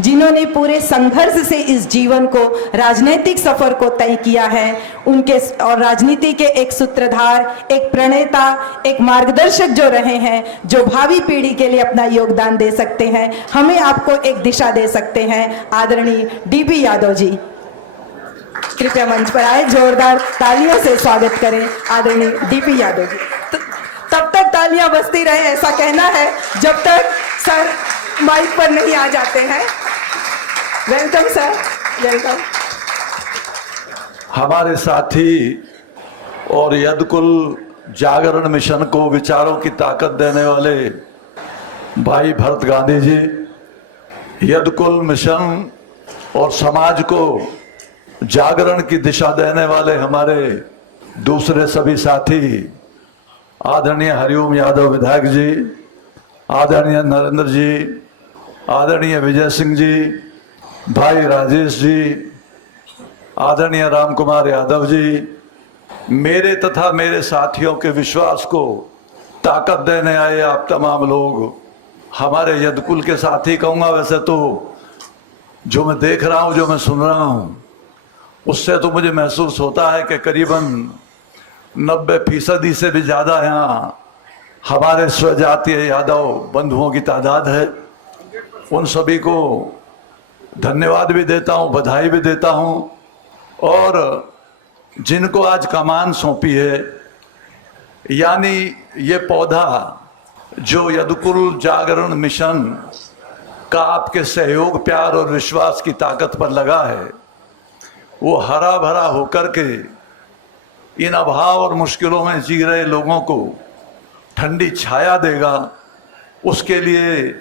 जिन्होंने पूरे संघर्ष से इस जीवन को, राजनीतिक सफर को तय किया है, उनके और राजनीति के एक सूत्रधार, एक प्रणेता, एक मार्गदर्शक जो रहे हैं, जो भावी पीढ़ी के लिए अपना योगदान दे सकते हैं, हमें आपको एक दिशा दे सकते हैं, आदरणीय डीबी यादव जी। कृपया मंच पर आए, जोरदार तालियों से स्वागत करें आदरणीय डीबी यादव जी। तब तक तालियां बजती रहे ऐसा कहना है जब तक सर माइक पर नहीं आ जाते हैं। Welcome sir, welcome. हमारे साथी और यदकुल जागरण मिशन को विचारों की ताकत देने वाले भाई भरत गांधी जी, यदकुल मिशन और समाज को जागरण की दिशा देने वाले हमारे दूसरे सभी साथी, आदरणीय हरिओम यादव विधायक जी, आदरणीय नरेंद्र जी, आदरणीय विजय सिंह जी, भाई राजेश जी, आदरणीय राम कुमार यादव जी, मेरे तथा मेरे साथियों के विश्वास को ताकत देने आए आप तमाम लोग, हमारे यदकुल के साथी कहूँगा, वैसे तो जो मैं देख रहा हूँ, जो मैं सुन रहा हूँ, उससे तो मुझे महसूस होता है कि करीबन 90% से भी ज़्यादा यहाँ हमारे स्वजातीय यादव बंधुओं की तादाद है। उन सभी को धन्यवाद भी देता हूँ, बधाई भी देता हूँ, और जिनको आज कमान सौंपी है, यानी ये पौधा जो यदकुल जागरण मिशन का आपके सहयोग, प्यार और विश्वास की ताकत पर लगा है, वो हरा भरा होकर के इन अभाव और मुश्किलों में जी रहे लोगों को ठंडी छाया देगा। उसके लिए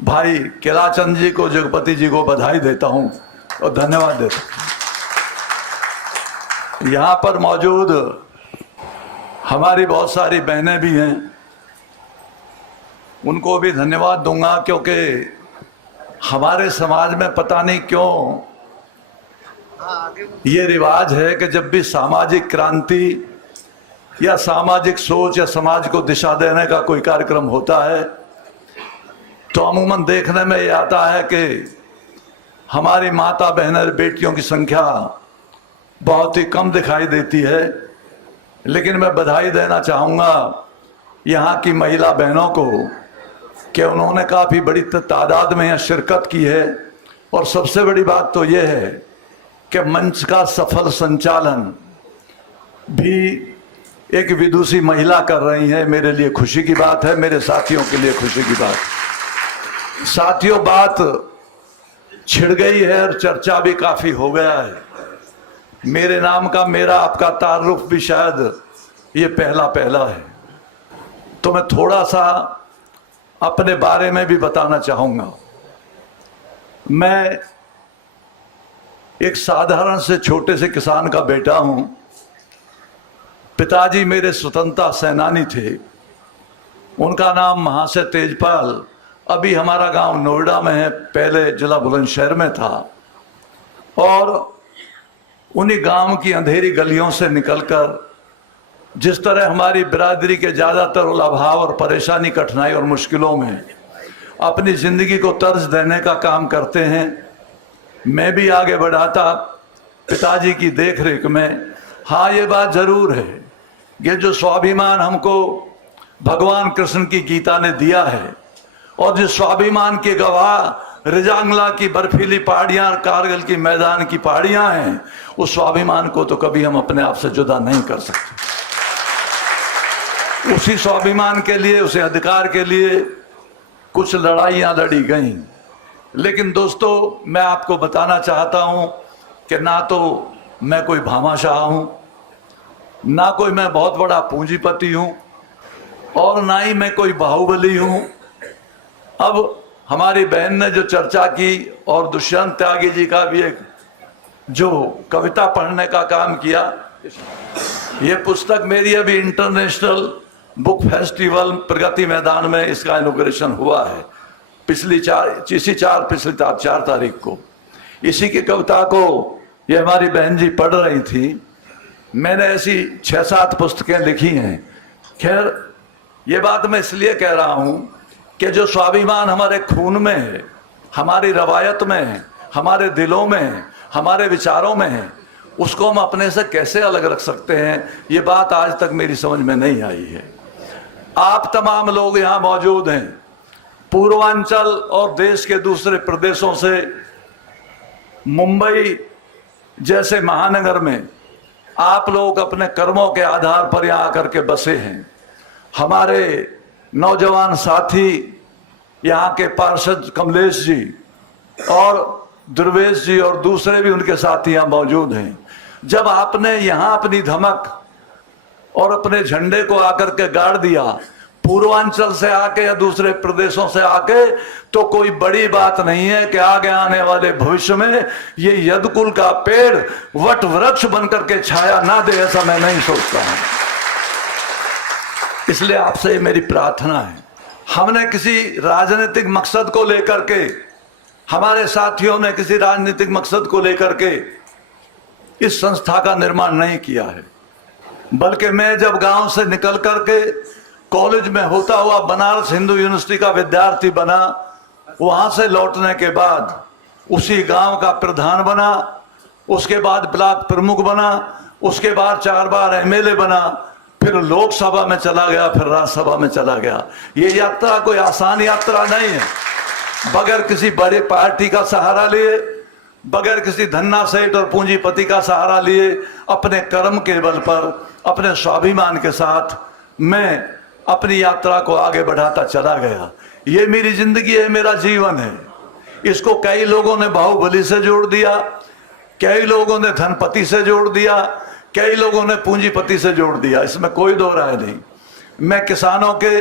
भाई केलाचंद जी को, जगपति जी को बधाई देता हूं और धन्यवाद देता हूं। यहाँ पर मौजूद हमारी बहुत सारी बहनें भी हैं, उनको भी धन्यवाद दूंगा, क्योंकि हमारे समाज में पता नहीं क्यों ये रिवाज है कि जब भी सामाजिक क्रांति या सामाजिक सोच या समाज को दिशा देने का कोई कार्यक्रम होता है, तो अमूमन देखने में ये आता है कि हमारी माता बहनें, बेटियों की संख्या बहुत ही कम दिखाई देती है। लेकिन मैं बधाई देना चाहूँगा यहाँ की महिला बहनों को कि उन्होंने काफ़ी बड़ी तादाद में यहाँ शिरकत की है, और सबसे बड़ी बात तो ये है कि मंच का सफल संचालन भी एक विदुषी महिला कर रही है। मेरे लिए खुशी की बात है, मेरे साथियों के लिए खुशी की बात। साथियों, बात छिड़ गई है और चर्चा भी काफी हो गया है। मेरे नाम का, मेरा आपका तारुफ भी शायद ये पहला है, तो मैं थोड़ा सा अपने बारे में भी बताना चाहूंगा। मैं एक साधारण से छोटे से किसान का बेटा हूं। पिताजी मेरे स्वतंत्रता सेनानी थे, उनका नाम महाशय तेजपाल। अभी हमारा गांव नोएडा में है, पहले जिला बुलंदशहर में था। और उन्हीं गांव की अंधेरी गलियों से निकलकर जिस तरह हमारी बिरादरी के ज़्यादातर अभाव और परेशानी, कठिनाई और मुश्किलों में अपनी ज़िंदगी को तर्ज देने का काम करते हैं, मैं भी आगे बढ़ाता पिताजी की देखरेख में। हाँ, ये बात ज़रूर है, ये जो स्वाभिमान हमको भगवान कृष्ण की गीता ने दिया है, और जिस स्वाभिमान के गवाह रिजांगला की बर्फीली पहाड़ियाँ, कारगिल की मैदान की पहाड़ियाँ हैं, उस स्वाभिमान को तो कभी हम अपने आप से जुदा नहीं कर सकते। उसी स्वाभिमान के लिए, उसे अधिकार के लिए कुछ लड़ाइयाँ लड़ी गई। लेकिन दोस्तों, मैं आपको बताना चाहता हूँ कि ना तो मैं कोई भामाशाह हूँ, ना कोई मैं बहुत बड़ा पूंजीपति हूँ, और ना ही मैं कोई बाहुबली हूँ। अब हमारी बहन ने जो चर्चा की, और दुष्यंत त्यागी जी का भी एक जो कविता पढ़ने का काम किया, ये पुस्तक मेरी अभी international book festival Pragati Maidan में इसका इनॉग्रेशन हुआ है पिछली 4 तारीख को। इसी की कविता को ये हमारी बहन जी पढ़ रही थी। मैंने ऐसी 6-7 पुस्तकें लिखी हैं। खैर, ये बात मैं इसलिए कह रहा हूँ कि जो स्वाभिमान हमारे खून में है, हमारी रवायत में है, हमारे दिलों में है, हमारे विचारों में है, उसको हम अपने से कैसे अलग रख सकते हैं, ये बात आज तक मेरी समझ में नहीं आई है। आप तमाम लोग यहाँ मौजूद हैं, पूर्वांचल और देश के दूसरे प्रदेशों से, मुंबई जैसे महानगर में आप लोग अपने कर्मों के आधार पर यहाँ आकर के बसे हैं। हमारे नौजवान साथी यहाँ के पार्षद कमलेश जी और दुर्वेश जी और दूसरे भी उनके साथी यहाँ मौजूद हैं। जब आपने यहाँ अपनी धमक और अपने झंडे को आकर के गाड़ दिया, पूर्वांचल से आके या दूसरे प्रदेशों से आके, तो कोई बड़ी बात नहीं है कि आगे आने वाले भविष्य में ये यदकुल का पेड़ वट वृक्ष बनकर के छाया ना दे, ऐसा मैं नहीं सोचता हूं। इसलिए आपसे मेरी प्रार्थना है, हमने किसी राजनीतिक मकसद को लेकर के, हमारे साथियों ने किसी राजनीतिक मकसद को लेकर के इस संस्था का निर्माण नहीं किया है, बल्कि मैं जब गांव से निकल करके कॉलेज में होता हुआ बनारस हिंदू यूनिवर्सिटी का विद्यार्थी बना, वहां से लौटने के बाद उसी गांव का प्रधान बना, उसके बाद ब्लॉक प्रमुख बना, उसके बाद 4 बार एमएलए बना, फिर लोकसभा में चला गया, फिर राज्यसभा में चला गया। ये यात्रा कोई आसान यात्रा नहीं है। बगैर किसी बड़े पार्टी का सहारा लिए, बगैर किसी धन्ना सेठ और पूंजीपति का सहारा लिए, अपने कर्म के बल पर, अपने स्वाभिमान के साथ मैं अपनी यात्रा को आगे बढ़ाता चला गया। ये मेरी जिंदगी है, मेरा जीवन है। इसको कई लोगों ने बाहुबली से जोड़ दिया, कई लोगों ने धनपति से जोड़ दिया, कई लोगों ने पूंजीपति से जोड़ दिया, इसमें कोई दो राय नहीं। मैं किसानों के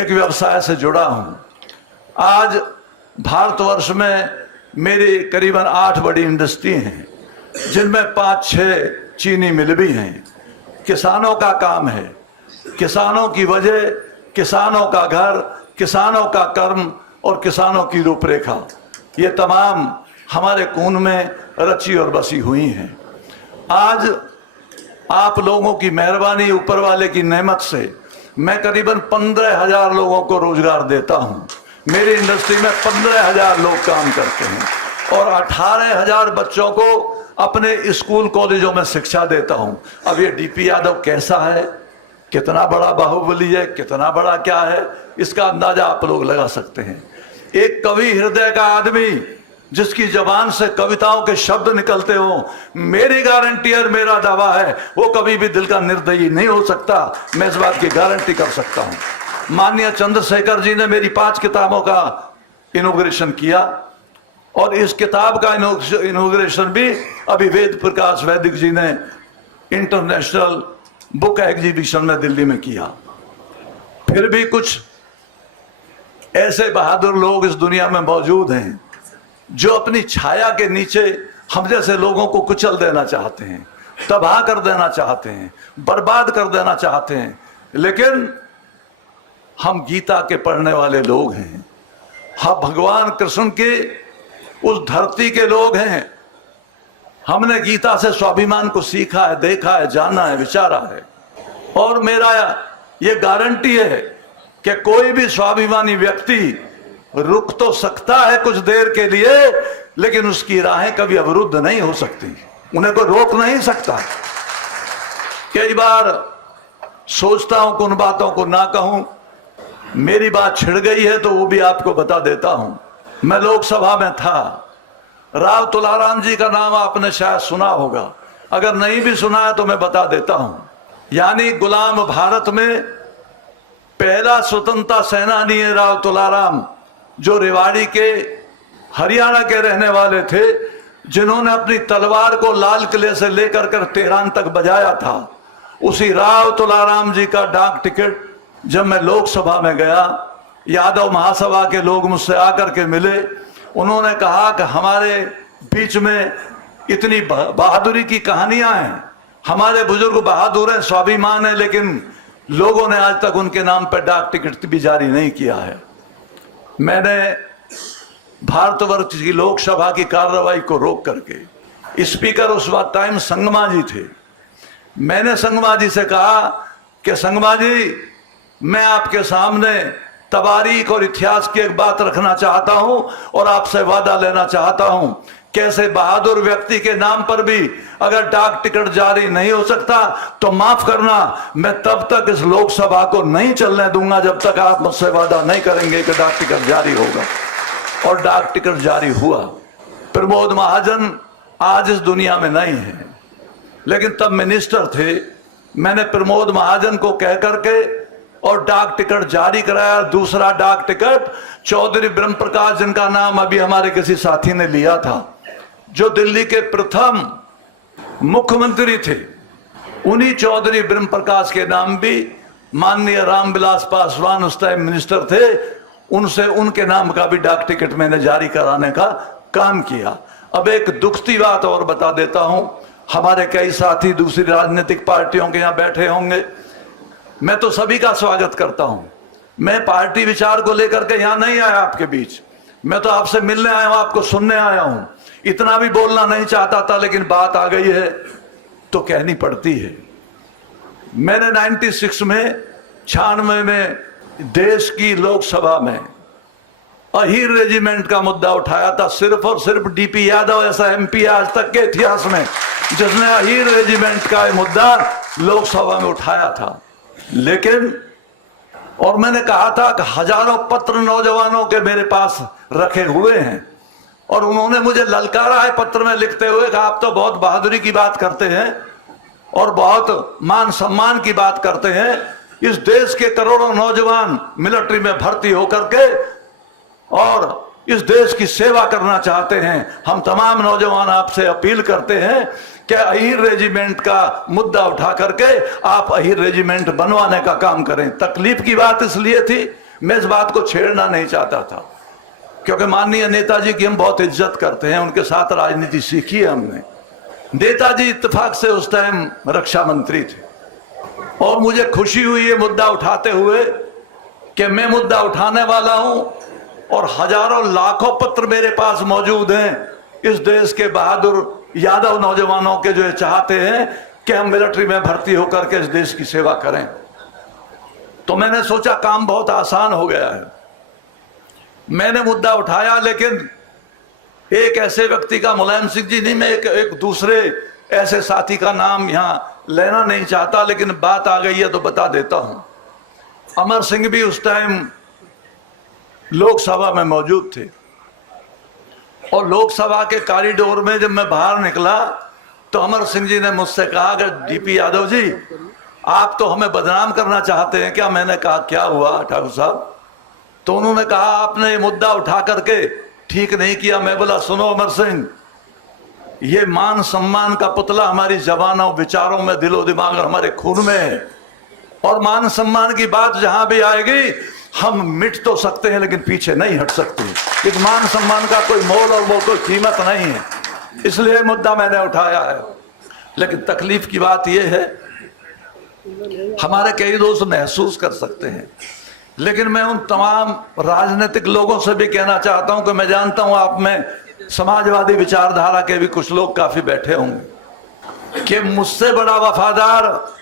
एक व्यवसाय से जुड़ा हूं। आज भारतवर्ष में मेरी करीबन 8 बड़ी इंडस्ट्री हैं, जिनमें 5-6 चीनी मिल भी हैं। किसानों का काम है, किसानों की वजह, किसानों का घर, किसानों का कर्म और किसानों की रूपरेखा, ये तमाम हमारे खून में रची और बसी हुई हैं। आज आप लोगों की मेहरबानी, ऊपर वाले की नेमत से मैं करीबन 15,000 लोगों को रोजगार देता हूं। मेरी इंडस्ट्री में 15,000 लोग काम करते हैं और 18,000 बच्चों को अपने स्कूल कॉलेजों में शिक्षा देता हूं। अब ये डीपी यादव कैसा है, कितना बड़ा बाहुबली है, कितना बड़ा क्या है, इसका अंदाजा आप लोग लगा सकते हैं। एक कवि हृदय का आदमी जिसकी जबान से कविताओं के शब्द निकलते हो, मेरी गारंटी और मेरा दावा है, वो कभी भी दिल का निर्दयी नहीं हो सकता। मैं इस बात की गारंटी कर सकता हूं। माननीय चंद्रशेखर जी ने मेरी 5 किताबों का इनॉग्रेशन किया और इस किताब का इनॉग्रेशन भी अभी वेद प्रकाश वैदिक जी ने इंटरनेशनल बुक एग्जीबिशन में दिल्ली में किया। फिर भी कुछ ऐसे बहादुर लोग इस दुनिया में मौजूद हैं जो अपनी छाया के नीचे हम जैसे लोगों को कुचल देना चाहते हैं, तबाह कर देना चाहते हैं, बर्बाद कर देना चाहते हैं। लेकिन हम गीता के पढ़ने वाले लोग हैं, हम भगवान कृष्ण के उस धरती के लोग हैं। हमने गीता से स्वाभिमान को सीखा है, देखा है, जाना है, विचारा है। और मेरा ये गारंटी है कि कोई भी स्वाभिमानी व्यक्ति रुक तो सकता है कुछ देर के लिए, लेकिन उसकी राहें कभी अवरुद्ध नहीं हो सकती, उन्हें कोई रोक नहीं सकता। कई बार सोचता हूं कि उन बातों को ना कहूं, मेरी बात छिड़ गई है तो वो भी आपको बता देता हूं। मैं लोकसभा में था, राव तुलाराम जी का नाम आपने शायद सुना होगा, अगर नहीं भी सुना है तो मैं बता देता हूं। यानी गुलाम भारत में पहला स्वतंत्रता सेनानी है राव तुलाराम, जो रेवाड़ी के हरियाणा के रहने वाले थे, जिन्होंने अपनी तलवार को लाल किले से लेकर कर तेहरान तक बजाया था। उसी राव तुलाराम जी का डाक टिकट जब मैं लोकसभा में गया, यादव महासभा के लोग मुझसे आकर के मिले, उन्होंने कहा कि हमारे बीच में इतनी बहादुरी की कहानियां हैं, हमारे बुजुर्ग बहादुर हैं, स्वाभिमान है, लेकिन लोगों ने आज तक उनके नाम पर डाक टिकट भी जारी नहीं किया है। मैंने भारतवर्ष की लोकसभा की कार्रवाई को रोक करके, स्पीकर उस वक्त टाइम संगमा जी थे, मैंने संगमा जी से कहा कि संगमा जी, मैं आपके सामने तवारीख और इतिहास की एक बात रखना चाहता हूं और आपसे वादा लेना चाहता हूं, कैसे बहादुर व्यक्ति के नाम पर भी अगर डाक टिकट जारी नहीं हो सकता तो माफ करना, मैं तब तक इस लोकसभा को नहीं चलने दूंगा जब तक आप मुझसे वादा नहीं करेंगे कि डाक टिकट जारी होगा। और डाक टिकट जारी हुआ। प्रमोद महाजन आज इस दुनिया में नहीं है, लेकिन तब मिनिस्टर थे। मैंने प्रमोद महाजन को कह करके और डाक टिकट जारी कराया। दूसरा डाक टिकट चौधरी ब्रह्म प्रकाश, जिनका नाम अभी हमारे किसी साथी ने लिया था, जो दिल्ली के प्रथम मुख्यमंत्री थे, उन्हीं चौधरी ब्रह्म प्रकाश के नाम भी माननीय रामविलास पासवान उस टाइम मिनिस्टर थे, उनसे उनके नाम का भी डाक टिकट मैंने जारी कराने का काम किया। अब एक दुखती बात और बता देता हूं, हमारे कई साथी दूसरी राजनीतिक पार्टियों के यहां बैठे होंगे, मैं तो सभी का स्वागत करता हूं। मैं पार्टी विचार को लेकर के यहां नहीं आया आपके बीच, मैं तो आपसे मिलने आया हूं, आपको सुनने आया हूं। इतना भी बोलना नहीं चाहता था, लेकिन बात आ गई है तो कहनी पड़ती है। मैंने 96 में 96 में देश की लोकसभा में अहीर रेजिमेंट का मुद्दा उठाया था। सिर्फ और सिर्फ डीपी यादव ऐसा एमपी आज तक के इतिहास में जिसने अहीर रेजिमेंट का मुद्दा लोकसभा में उठाया था। लेकिन और मैंने कहा था कि हजारों पत्र नौजवानों के मेरे पास रखे हुए हैं और उन्होंने मुझे ललकारा है पत्र में लिखते हुए कि आप तो बहुत बहादुरी की बात करते हैं और बहुत मान सम्मान की बात करते हैं। इस देश के करोड़ों नौजवान मिलिट्री में भर्ती होकर के और इस देश की सेवा करना चाहते हैं। हम तमाम नौजवान आपसे अपील करते हैं कि अहीर रेजिमेंट का मुद्दा उठा करके आप अहीर रेजिमेंट बनवाने का काम करें। तकलीफ की बात इसलिए थी, मैं इस बात को छेड़ना नहीं चाहता था, क्योंकि माननीय नेताजी की हम बहुत इज्जत करते हैं, उनके साथ राजनीति सीखी है हमने। नेताजी इत्तेफाक से उस टाइम रक्षा मंत्री थे और मुझे खुशी हुई ये मुद्दा उठाते हुए कि मैं मुद्दा उठाने वाला हूं और हजारों लाखों पत्र मेरे पास मौजूद हैं इस देश के बहादुर यादव नौजवानों के, जो चाहते हैं कि हम मिलिट्री में भर्ती होकर के इस देश की सेवा करें। तो मैंने सोचा काम बहुत आसान हो गया है। मैंने मुद्दा उठाया, लेकिन एक ऐसे व्यक्ति का, मुलायम सिंह जी नहीं, मैं एक दूसरे ऐसे साथी का नाम यहां लेना नहीं चाहता, लेकिन बात आ गई है तो बता देता हूं। अमर सिंह भी उस टाइम लोकसभा में मौजूद थे और लोकसभा के कॉरिडोर में जब मैं बाहर निकला तो अमर सिंह जी ने मुझसे कहा कि डीपी यादव जी, आप तो हमें बदनाम करना चाहते हैं क्या? मैंने कहा क्या हुआ ठाकुर साहब? तो उन्होंने कहा आपने ये मुद्दा उठा करके ठीक नहीं किया। मैं बोला सुनो अमर सिंह, ये मान सम्मान का पुतला हमारी जबानों, विचारों में, दिलो दिमाग और हमारे खून में है, और मान सम्मान की बात जहां भी आएगी हम मिट तो सकते हैं लेकिन पीछे नहीं हट सकते। इस मान सम्मान का कोई मोल और वो कोई कीमत नहीं है, इसलिए मुद्दा मैंने उठाया है। लेकिन तकलीफ की बात यह है, हमारे कई दोस्त महसूस कर सकते हैं, लेकिन मैं उन तमाम राजनीतिक लोगों से भी कहना चाहता हूं कि मैं जानता हूं आप में समाजवादी विचारधारा के भी कुछ लोग काफी बैठे होंगे, कि मुझसे बड़ा वफादार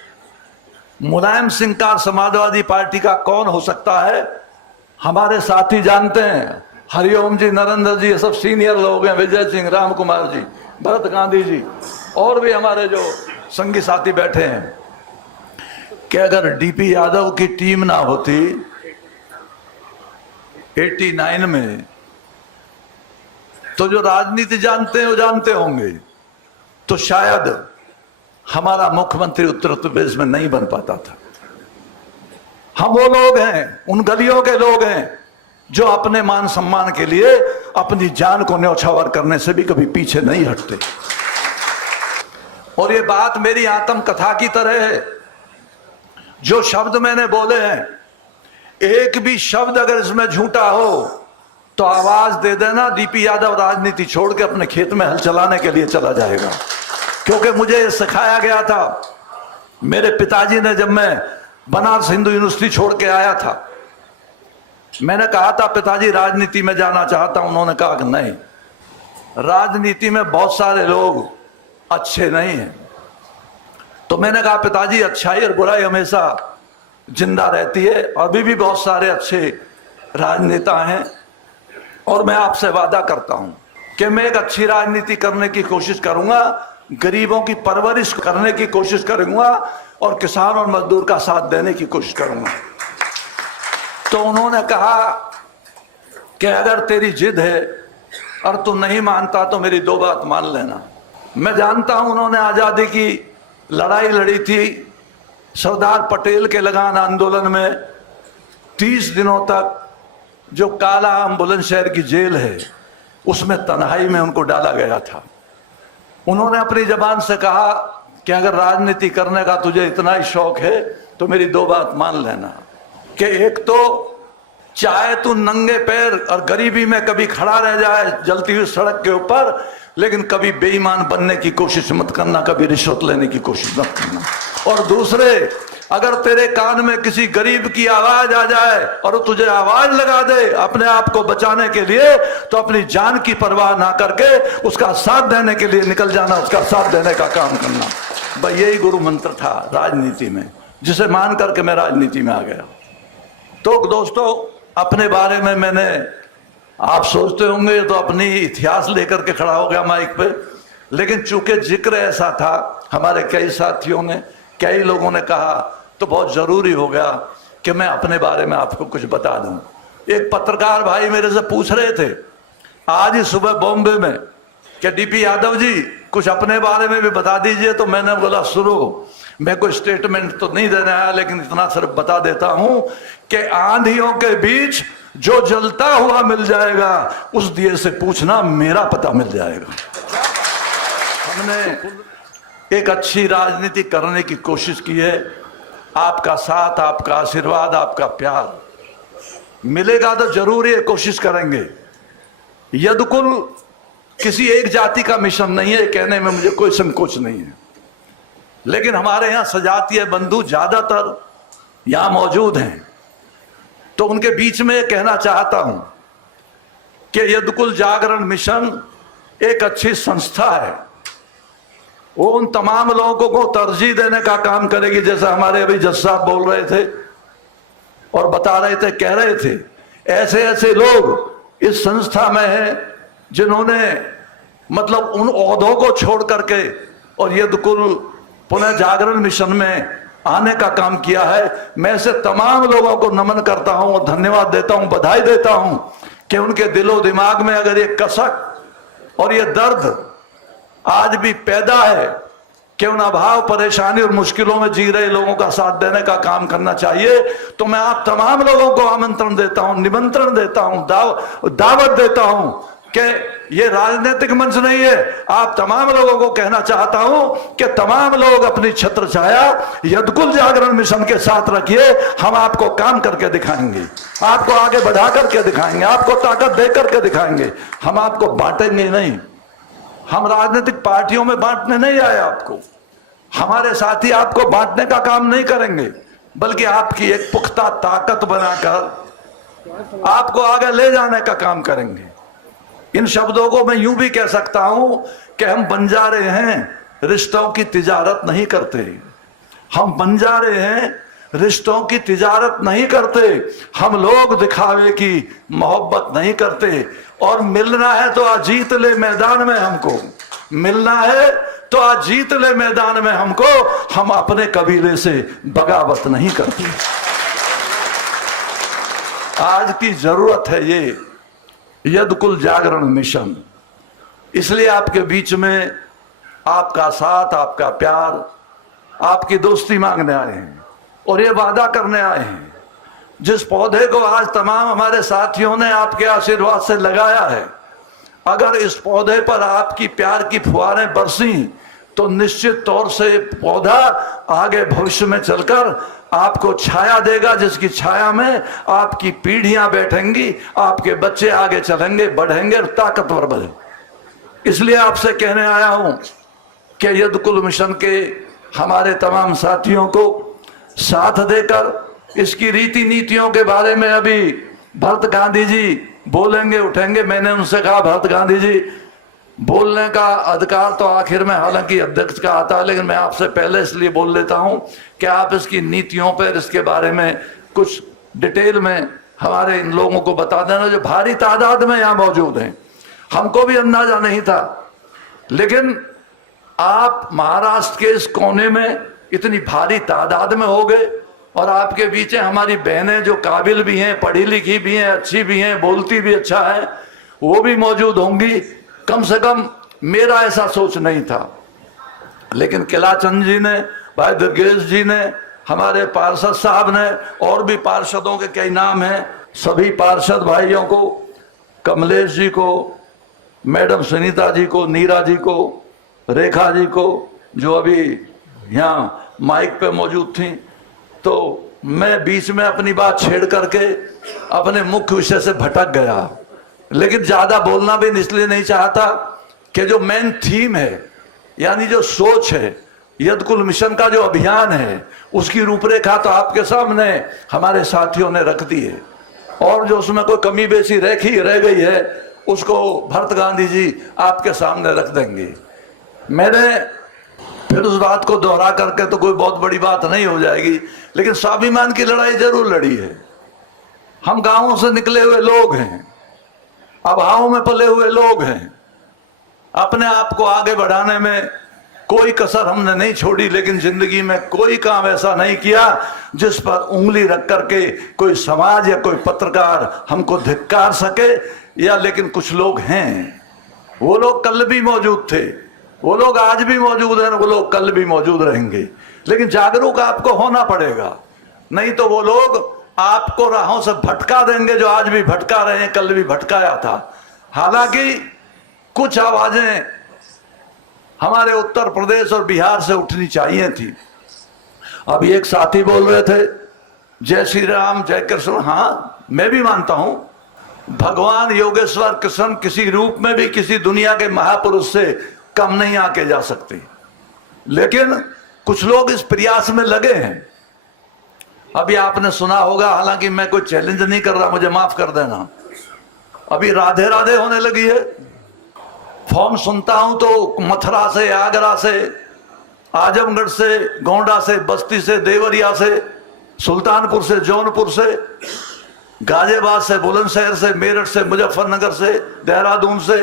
मुलायम सिंह का समाजवादी पार्टी का कौन हो सकता है? हमारे साथी जानते हैं, हरिओम जी, नरेंद्र जी, ये सब सीनियर लोग हैं, विजय सिंह, राम कुमार जी, भरत गांधी जी, और भी हमारे जो संगी साथी बैठे हैं, कि अगर डीपी यादव की टीम ना होती 89 में, तो जो राजनीति जानते हैं वो जानते होंगे, तो शायद हमारा मुख्यमंत्री उत्तर प्रदेश में नहीं बन पाता था। हम वो लोग हैं, उन गलियों के लोग हैं जो अपने मान सम्मान के लिए अपनी जान को न्यौछावर करने से भी कभी पीछे नहीं हटते। और ये बात मेरी आत्म कथा की तरह है। जो शब्द मैंने बोले हैं, एक भी शब्द अगर इसमें झूठा हो तो आवाज दे देना, डीपी यादव राजनीति छोड़ के अपने खेत में हल चलाने के लिए चला जाएगा। क्योंकि मुझे ये सिखाया गया था, मेरे पिताजी ने, जब मैं बनारस हिंदू यूनिवर्सिटी छोड़ के आया था, मैंने कहा था पिताजी राजनीति में जाना चाहता हूं। उन्होंने कहा कि नहीं, राजनीति में बहुत सारे लोग अच्छे नहीं हैं। तो मैंने कहा पिताजी अच्छाई और बुराई हमेशा जिंदा रहती है, अभी भी बहुत सारे अच्छे राजनेता हैं और मैं आपसे वादा करता हूं कि मैं एक अच्छी राजनीति करने की कोशिश करूंगा, गरीबों की परवरिश करने की कोशिश करूंगा और किसान और मजदूर का साथ देने की कोशिश करूंगा। तो उन्होंने कहा कि अगर तेरी जिद है और तू नहीं मानता तो मेरी दो बात मान लेना। मैं जानता हूं उन्होंने आज़ादी की लड़ाई लड़ी थी सरदार पटेल के लगान आंदोलन में। 30 दिनों तक जो काला आम बुलंदशहर की जेल है उसमें तन्हाई में उनको डाला गया था। उन्होंने अपनी जबान से कहा कि अगर राजनीति करने का तुझे इतना ही शौक है तो मेरी दो बात मान लेना कि एक तो चाहे तू नंगे पैर और गरीबी में कभी खड़ा रह जाए जलती हुई सड़क के ऊपर, लेकिन कभी बेईमान बनने की कोशिश मत करना, कभी रिश्वत लेने की कोशिश मत करना। और दूसरे, अगर तेरे कान में किसी गरीब की आवाज आ जाए और तुझे आवाज लगा दे अपने आप को बचाने के लिए, तो अपनी जान की परवाह ना करके उसका साथ देने के लिए निकल जाना, उसका साथ देने का काम करना। भाई यही गुरु मंत्र था राजनीति में, जिसे मान करके मैं राजनीति में आ गया। तो दोस्तों, अपने बारे में मैंने, आप सोचते होंगे तो अपनी इतिहास लेकर के खड़ा हो गया माइक पे, लेकिन चूंकि जिक्र ऐसा था, हमारे कई साथियों ने, कई लोगों ने कहा, तो बहुत जरूरी हो गया कि मैं अपने बारे में आपको कुछ बता दूं। एक पत्रकार भाई मेरे से पूछ रहे थे आज ही सुबह बॉम्बे में कि डीपी यादव जी कुछ अपने बारे में भी बता दीजिए। तो मैंने बोला सुनो, मैं कोई स्टेटमेंट तो नहीं देने आया, लेकिन इतना सिर्फ बता देता हूं कि आंधियों के बीच जो जलता हुआ मिल जाएगा उस दिए से पूछना, मेरा पता मिल जाएगा। हमने एक अच्छी राजनीति करने की कोशिश की है। आपका साथ, आपका आशीर्वाद, आपका प्यार मिलेगा तो जरूर ये कोशिश करेंगे। यदकुल किसी एक जाति का मिशन नहीं है, कहने में मुझे कोई संकोच नहीं है, लेकिन हमारे यहाँ सजातीय बंधु ज्यादातर यहां मौजूद हैं, तो उनके बीच में कहना चाहता हूं कि यदकुल जागरण मिशन एक अच्छी संस्था है। वो उन तमाम लोगों को तरजीह देने का काम करेगी, जैसे हमारे अभी जज साहब बोल रहे थे और बता रहे थे, कह रहे थे, ऐसे ऐसे लोग इस संस्था में हैं जिन्होंने मतलब उन ओहदों को छोड़ करके और यदकुल पुनः जागरण मिशन में आने का काम किया है। मैं ऐसे तमाम लोगों को नमन करता हूं और धन्यवाद देता हूं, बधाई देता हूं कि उनके दिलो दिमाग में अगर ये कसक और ये दर्द आज भी पैदा है कि उन अभाव, परेशानी और मुश्किलों में जी रहे लोगों का साथ देने का काम करना चाहिए, तो मैं आप तमाम लोगों को आमंत्रण देता हूं, निमंत्रण देता हूं, दावत देता हूं कि ये राजनीतिक मंच नहीं है। आप तमाम लोगों को कहना चाहता हूं कि तमाम लोग अपनी छत्र छाया यदकुल जागरण मिशन के साथ रखिए। हम आपको काम करके दिखाएंगे, आपको आगे बढ़ा करके दिखाएंगे, आपको ताकत दे करके दिखाएंगे। हम आपको बांटेंगे नहीं, हम राजनीतिक पार्टियों में बांटने नहीं आए आपको। हमारे साथी आपको बांटने का काम नहीं करेंगे, बल्कि आपकी एक पुख्ता ताकत बनाकर आपको आगे ले जाने का काम करेंगे। इन शब्दों को मैं यूं भी कह सकता हूं कि हम बंजारे हैं, रिश्तों की तिजारत नहीं करते। हम बंजारे हैं, रिश्तों की तिजारत नहीं करते। हम लोग दिखावे की मोहब्बत नहीं करते। और मिलना है तो आज जीत ले मैदान में हमको, मिलना है तो आज जीत ले मैदान में हमको। हम अपने कबीले से बगावत नहीं करते। आज की जरूरत है ये यदकुल जागरण मिशन। इसलिए आपके बीच में आपका साथ, आपका प्यार, आपकी दोस्ती मांगने आए हैं और ये वादा करने आए हैं, जिस पौधे को आज तमाम हमारे साथियों ने आपके आशीर्वाद से लगाया है, अगर इस पौधे पर आपकी प्यार की फुहारें बरसी तो निश्चित तौर से पौधा आगे भविष्य में चलकर आपको छाया देगा, जिसकी छाया में आपकी पीढ़ियां बैठेंगी, आपके बच्चे आगे चलेंगे, बढ़ेंगे, ताकतवर बने। इसलिए आपसे कहने आया हूं कि यदकुल मिशन के हमारे तमाम साथियों को साथ देकर इसकी रीति नीतियों के बारे में अभी भरत गांधी जी बोलेंगे, उठेंगे। मैंने उनसे कहा, भरत गांधी जी, बोलने का अधिकार तो आखिर में हालांकि अध्यक्ष का आता है, लेकिन मैं आपसे पहले इसलिए बोल लेता हूं कि आप इसकी नीतियों पर, इसके बारे में कुछ डिटेल में हमारे इन लोगों को बता देना जो भारी तादाद में यहाँ मौजूद हैं। हमको भी अंदाजा नहीं था, लेकिन आप महाराष्ट्र के इस कोने में इतनी भारी तादाद में हो गए, और आपके बीच हमारी बहनें जो काबिल भी हैं, पढ़ी लिखी भी हैं, अच्छी भी हैं, बोलती भी अच्छा है, वो भी मौजूद होंगी। कम से कम मेरा ऐसा सोच नहीं था, लेकिन किलाचंद जी ने, भाई दुर्गेश जी ने, हमारे पार्षद साहब ने, और भी पार्षदों के कई नाम हैं, सभी पार्षद भाइयों को, कमलेश जी को, मैडम सुनीता जी को, नीरा जी को, रेखा जी को, जो अभी यहाँ माइक पे मौजूद थी, तो मैं बीच में अपनी बात छेड़ करके अपने मुख्य विषय से भटक गया। लेकिन ज्यादा बोलना भी इसलिए नहीं चाहता कि जो मेन थीम है, यानी जो सोच है, यदकुल मिशन का जो अभियान है, उसकी रूपरेखा तो आपके सामने हमारे साथियों ने रख दी है, और जो उसमें कोई कमी बेसी रह गई है उसको भरत गांधी जी आपके सामने रख देंगे। मैंने फिर उस बात को दोहरा करके तो कोई बहुत बड़ी बात नहीं हो जाएगी, लेकिन स्वाभिमान की लड़ाई जरूर लड़ी है। हम गांवों से निकले हुए लोग हैं, अभावों में पले हुए लोग हैं, अपने आप को आगे बढ़ाने में कोई कसर हमने नहीं छोड़ी, लेकिन जिंदगी में कोई काम ऐसा नहीं किया जिस पर उंगली रख करके कोई समाज या कोई पत्रकार हमको धिक्कार सके। या लेकिन कुछ लोग हैं, वो लोग कल भी मौजूद थे, वो लोग आज भी मौजूद हैं, वो लोग कल भी मौजूद रहेंगे, लेकिन जागरूक आपको होना पड़ेगा, नहीं तो वो लोग आपको राहों से भटका देंगे, जो आज भी भटका रहे हैं, कल भी भटकाया था। हालांकि कुछ आवाजें हमारे उत्तर प्रदेश और बिहार से उठनी चाहिए थी। अभी एक साथी बोल रहे थे जय श्री राम, जय कृष्ण। हाँ, मैं भी मानता हूं भगवान योगेश्वर कृष्ण किसी रूप में भी किसी दुनिया के महापुरुष से कम नहीं आके जा सकते, लेकिन कुछ लोग इस प्रयास में लगे हैं। अभी आपने सुना होगा, हालांकि मैं कोई चैलेंज नहीं कर रहा, मुझे माफ कर देना, अभी राधे राधे होने लगी है। फॉर्म सुनता हूं तो मथुरा से, आगरा से, आजमगढ़ से, गोंडा से, बस्ती से, देवरिया से, सुल्तानपुर से, जौनपुर से, गाजियाबाद से, बुलंदशहर से, मेरठ से, मुजफ्फरनगर से, देहरादून से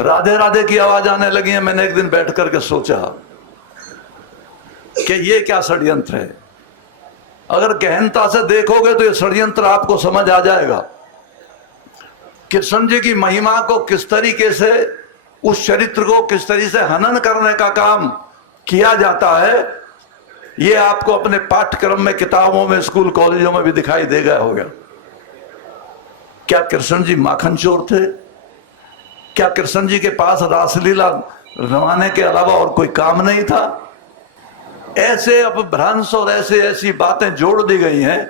राधे राधे की आवाज आने लगी है। मैंने एक दिन बैठ करके सोचा कि ये क्या षड्यंत्र है। अगर गहनता से देखोगे तो ये षड्यंत्र आपको समझ आ जाएगा। कृष्ण जी की महिमा को किस तरीके से, उस चरित्र को किस तरीके से हनन करने का काम किया जाता है, ये आपको अपने पाठ्यक्रम में, किताबों में, स्कूल कॉलेजों में भी दिखाई दे गया होगा। क्या कृष्ण जी माखन चोर थे? क्या कृष्ण जी के पास रासलीला रवाने के अलावा और कोई काम नहीं था? ऐसे अपभ्रंश और ऐसी बातें जोड़ दी गई हैं।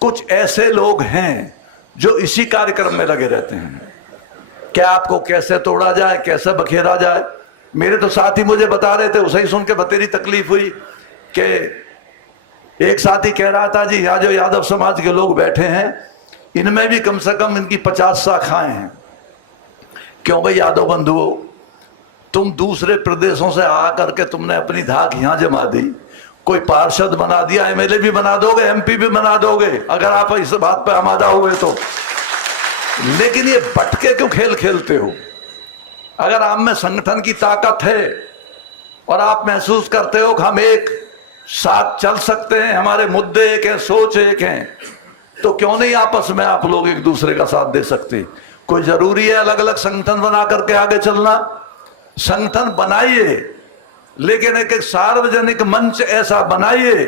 कुछ ऐसे लोग हैं जो इसी कार्यक्रम में लगे रहते हैं, क्या आपको कैसे तोड़ा जाए, कैसे बखेरा जाए। मेरे तो साथी मुझे बता रहे थे, उसे ही सुन के बतेरी तकलीफ हुई कि एक साथी कह रहा था, जी यहाँ जो यादव समाज के लोग बैठे हैं, इनमें भी कम से कम इनकी 50 शाखाएं हैं। क्यों भाई यादव बंधुओं, तुम दूसरे प्रदेशों से आ करके तुमने अपनी धाक यहां जमा दी, कोई पार्षद बना दिया, एमएलए भी बना दोगे, एमपी भी बना दोगे, अगर आप इस बात पे आमादा हुए तो। लेकिन ये भटके क्यों खेल खेलते हो? अगर आप में संगठन की ताकत है और आप महसूस करते हो कि हम एक साथ चल सकते हैं, हमारे मुद्दे एक हैं, सोच एक हैं, तो क्यों नहीं आपस में आप लोग एक दूसरे का साथ दे सकते? कोई जरूरी है अलग अलग संगठन बना करके आगे चलना? संगठन बनाइए, लेकिन एक सार्वजनिक मंच ऐसा बनाइए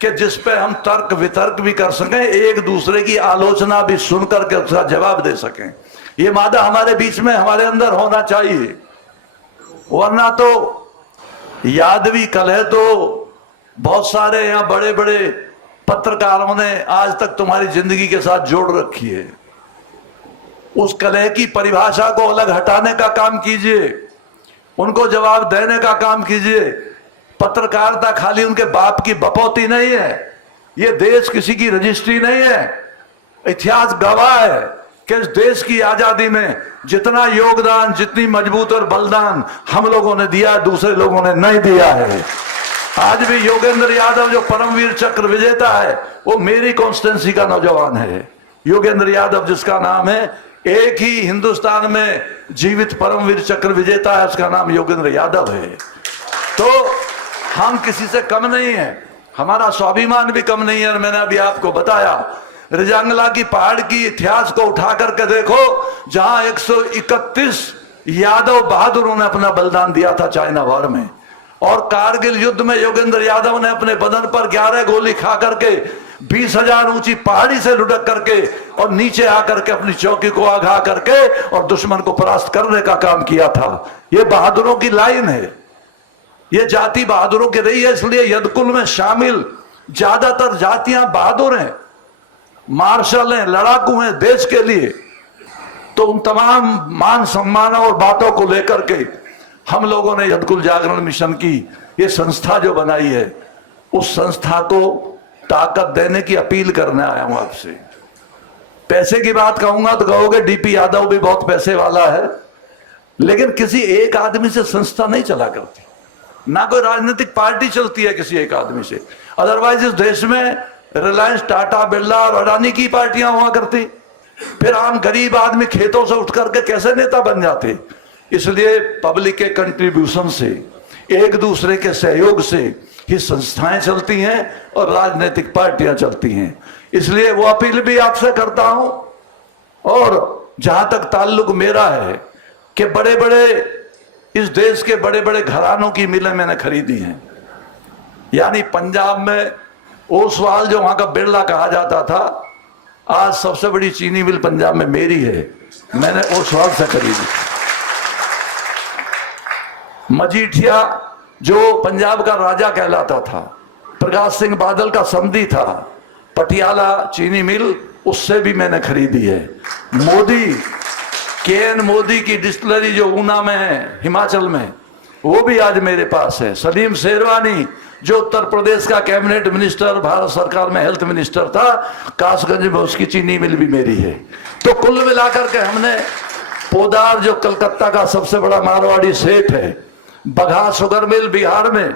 कि जिस पे हम तर्क वितर्क भी कर सकें, एक दूसरे की आलोचना भी सुन करके उसका जवाब दे सकें। ये मादा हमारे बीच में, हमारे अंदर होना चाहिए, वरना तो यादवी कलह तो बहुत सारे यहाँ बड़े बड़े पत्रकारों ने आज तक तुम्हारी जिंदगी के साथ जोड़ रखी है। उस कलह की परिभाषा को अलग हटाने का काम कीजिए, उनको जवाब देने का काम कीजिए। पत्रकारिता खाली उनके बाप की बपौती नहीं है, ये देश किसी की रजिस्ट्री नहीं है। इतिहास गवाह है कि इस देश की आजादी में जितना योगदान, जितनी मजबूत और बलिदान हम लोगों ने दिया, दूसरे लोगों ने नहीं दिया है। आज भी योगेंद्र यादव जो परमवीर चक्र विजेता है, वो मेरी कॉन्स्टिट्यूंसी का नौजवान है। योगेंद्र यादव जिसका नाम है, एक ही हिंदुस्तान में जीवित परमवीर चक्र विजेता है, उसका नाम योगेंद्र यादव है। तो हम किसी से कम नहीं है, हमारा स्वाभिमान भी कम नहीं है। और मैंने अभी आपको बताया, रिजांगला की पहाड़ की इतिहास को उठा करके देखो, जहां 131 यादव बहादुरों ने अपना बलिदान दिया था चाइना वॉर में, और कारगिल युद्ध में योगेंद्र यादव ने अपने बदन पर 11 गोली खा करके 20,000 ऊंची पहाड़ी से लुढ़क करके और नीचे आकर के अपनी चौकी को आघा करके और दुश्मन को परास्त करने का काम किया था। यह बहादुरों की लाइन है, यह जाति बहादुरों की रही है। इसलिए यदकुल में शामिल ज्यादातर जातियां बहादुर हैं, मार्शल हैं, लड़ाकू हैं देश के लिए। तो उन तमाम मान सम्मान और बातों को लेकर के हम लोगों ने यदकुल जागरण मिशन की ये संस्था जो बनाई है, उस संस्था को ताकत देने की अपील करने आया हूं आपसे। पैसे की बात कहूंगा तो कहोगे डीपी यादव भी बहुत पैसे वाला है, लेकिन किसी एक आदमी से संस्था नहीं चला करती, ना कोई राजनीतिक पार्टी चलती है किसी एक आदमी से। अदरवाइज इस देश में रिलायंस, टाटा, बिरला और अडानी की पार्टियां हुआ करती, फिर आम गरीब आदमी खेतों से उठ करके कैसे नेता बन जाते। इसलिए पब्लिक के कंट्रीब्यूशन से, एक दूसरे के सहयोग से ही संस्थाएं चलती हैं और राजनीतिक पार्टियां चलती हैं। इसलिए वो अपील भी आपसे करता हूं। और जहां तक ताल्लुक मेरा है कि बड़े बड़े इस देश के बड़े बड़े घरानों की मिलें मैंने खरीदी हैं। यानी पंजाब में ओसवाल जो वहां का बिरला कहा जाता था, आज सबसे बड़ी चीनी मिल पंजाब में मेरी है, मैंने ओसवाल से खरीदी। मजीठिया जो पंजाब का राजा कहलाता था, प्रकाश सिंह बादल का समधी था, पटियाला चीनी मिल उससे भी मैंने खरीदी है। मोदी, केएन मोदी की डिस्टिलरी जो ऊना में है हिमाचल में, वो भी आज मेरे पास है। सलीम शेरवानी जो उत्तर प्रदेश का कैबिनेट मिनिस्टर, भारत सरकार में हेल्थ मिनिस्टर था, कासगंज में उसकी चीनी मिल भी मेरी है। तो कुल मिलाकर के हमने पोदार जो कलकत्ता का सबसे बड़ा मारवाड़ी सेठ है, बघा शुगर मिल बिहार में,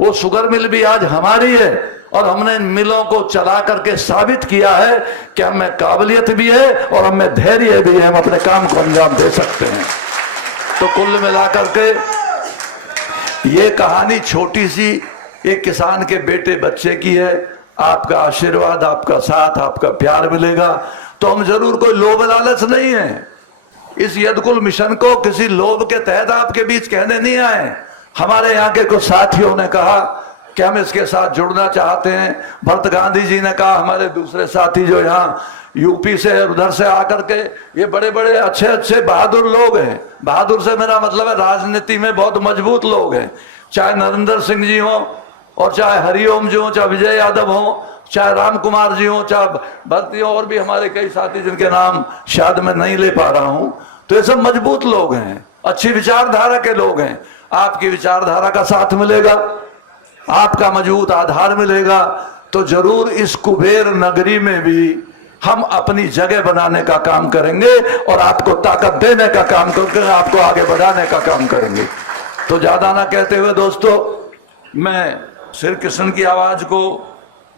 वो शुगर मिल भी आज हमारी है। और हमने इन मिलों को चला करके साबित किया है कि हमें काबिलियत भी है और हमें धैर्य भी है, हम अपने काम को अंजाम दे सकते हैं। तो कुल मिलाकर के ये कहानी छोटी सी एक किसान के बेटे बच्चे की है। आपका आशीर्वाद, आपका साथ, आपका प्यार मिलेगा तो हम जरूर, कोई लोभ लालच नहीं है। इस यदकुल मिशन को किसी लोभ के तहत आपके बीच कहने नहीं आए। हमारे यहाँ के कुछ साथियों ने कहा कि हम इसके साथ जुड़ना चाहते हैं। भरत गांधी जी ने कहा, हमारे दूसरे साथी जो यहाँ यूपी से उधर से आकर के, ये बड़े बड़े अच्छे अच्छे बहादुर लोग हैं। बहादुर से मेरा मतलब है राजनीति में बहुत मजबूत लोग हैं, चाहे नरेंद्र सिंह जी हों और चाहे हरिओम जी हों, चाहे विजय यादव हों, चाहे राम कुमार जी हों, चाहे भरती हों, और भी हमारे कई साथी जिनके नाम शायद मैं नहीं ले पा रहा हूं। तो ये सब मजबूत लोग हैं, अच्छी विचारधारा के लोग हैं। आपकी विचारधारा का साथ मिलेगा, आपका मजबूत आधार मिलेगा, तो जरूर इस कुबेर नगरी में भी हम अपनी जगह बनाने का काम करेंगे और आपको ताकत देने का काम करेंगे, आपको आगे बढ़ाने का काम करेंगे। तो ज्यादा ना कहते हुए दोस्तों, मैं श्री कृष्ण की आवाज को,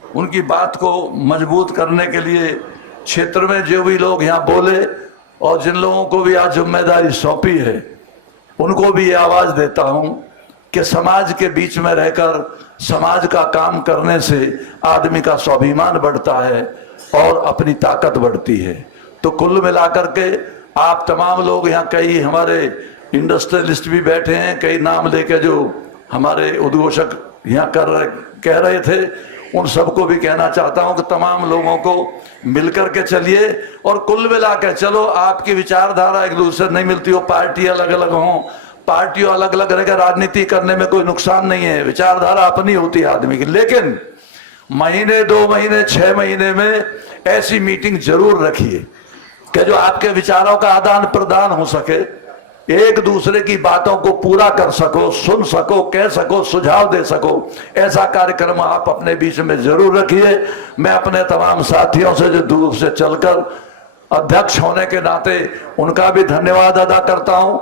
उनकी बात को मजबूत करने के लिए क्षेत्र में जो भी लोग यहाँ बोले और जिन लोगों को भी आज जिम्मेदारी सौंपी है, उनको भी ये आवाज देता हूं कि समाज के बीच में रहकर समाज का काम करने से आदमी का स्वाभिमान बढ़ता है और अपनी ताकत बढ़ती है। तो कुल मिलाकर के आप तमाम लोग यहाँ, कई हमारे इंडस्ट्रियलिस्ट भी बैठे हैं, कई नाम लेके जो हमारे उद्घोषक यहाँ कह रहे थे, उन सबको भी कहना चाहता हूं कि तमाम लोगों को मिलकर के चलिए और कुल मिलाकर चलो। आपकी विचारधारा एक दूसरे नहीं मिलती हो, पार्टी अलग अलग हो, पार्टियों अलग अलग रहकर राजनीति करने में कोई नुकसान नहीं है, विचारधारा अपनी होती है आदमी की। लेकिन महीने, 2 महीने, 6 महीने में ऐसी मीटिंग जरूर रखिए कि जो आपके विचारों का आदान प्रदान हो सके, एक दूसरे की बातों को पूरा कर सको, सुन सको, कह सको, सुझाव दे सको। ऐसा कार्यक्रम आप अपने बीच में जरूर रखिए। मैं अपने तमाम साथियों से जो दूर से चलकर अध्यक्ष होने के नाते उनका भी धन्यवाद अदा करता हूं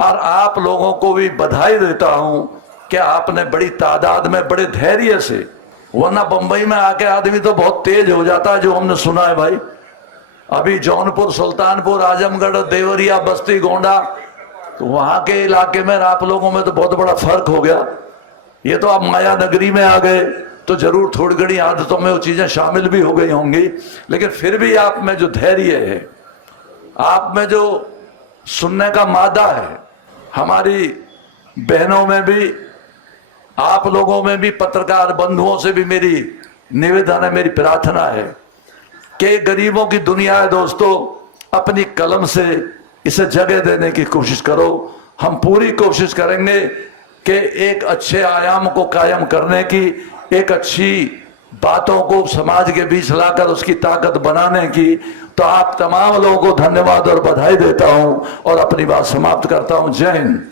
और आप लोगों को भी बधाई देता हूं कि आपने बड़ी तादाद में बड़े धैर्य से, वरना बंबई में आके आदमी तो बहुत तेज हो जाता है, जो हमने सुना है भाई, अभी जौनपुर, सुल्तानपुर, आजमगढ़, देवरिया, बस्ती, गोंडा, तो वहां के इलाके में आप लोगों में तो बहुत बड़ा फर्क हो गया। ये तो आप माया नगरी में आ गए तो जरूर थोड़ी घड़ी आदतों में वो चीजें शामिल भी हो गई होंगी, लेकिन फिर भी आप में जो धैर्य है, आप में जो सुनने का मादा है, हमारी बहनों में भी, आप लोगों में भी, पत्रकार बंधुओं से भी मेरी निवेदन है, मेरी प्रार्थना है कि गरीबों की दुनिया है दोस्तों, अपनी कलम से इसे जगह देने की कोशिश करो। हम पूरी कोशिश करेंगे कि एक अच्छे आयाम को कायम करने की, एक अच्छी बातों को समाज के बीच लाकर उसकी ताकत बनाने की। तो आप तमाम लोगों को धन्यवाद और बधाई देता हूं और अपनी बात समाप्त करता हूं। जय हिंद।